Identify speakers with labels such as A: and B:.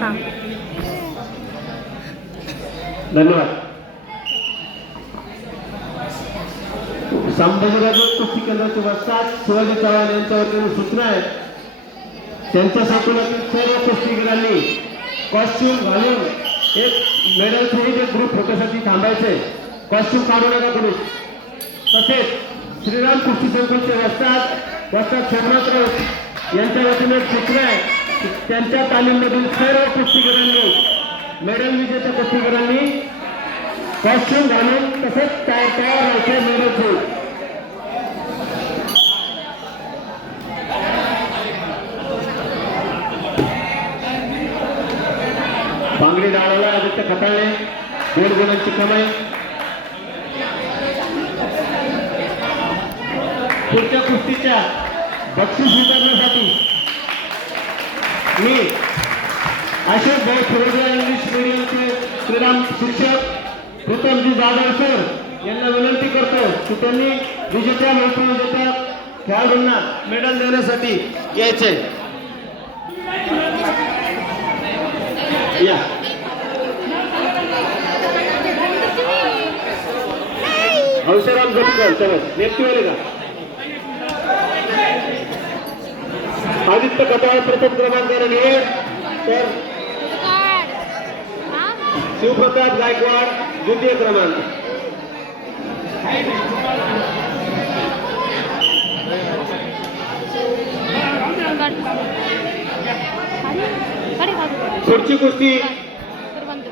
A: हां
B: धन्यवाद. संभाजीराजे कुस्ती केंद्राचे वस्ताद शिवाजी चव्हाण यांच्या सूचना आहेत. त्यांच्या संकुलातील सर्व कुस्तीगिरांनी कॉस्ट्युम घालून एक मेडल सहित एक ग्रुप फोटोसाठी थांबायचे. कॉस्ट्युम काढू नका कोणी तसेच श्रीराम कुस्ती संकुलचे वस्ताद वस्ताद सोमनाथराव यांच्या वतीने सूचना आहे त्यांच्या तालीममधील सर्व कुस्तीगिरांनी मेडल विजेत्या कुस्तीगिरांनी कॉस्ट्युम घालून तसंच तयार तयार व्हायचे मेडल सहित बांगडी डाळाला आदित्य खताळे दोन गुणांची कमाई. पुढच्या कुस्तीच्या बक्षीस वितरणासाठी मी अशोक भाऊ थोरगे इंग्लिश मीडियमचे श्रीराम शिक्षक प्रथमजी जाधव सर यांना विनंती करतो की त्यांनी विजेत्या विजेत्या खेळाडूंना मेडल देण्यासाठी यायचे. या. हंसराम गटकर चला नेमकीवाले का? आदित्य कपाळ प्रथम क्रमांकाने एक तर शिवप्रताप गायकवाड द्वितीय क्रमांक. पुढची कुस्ती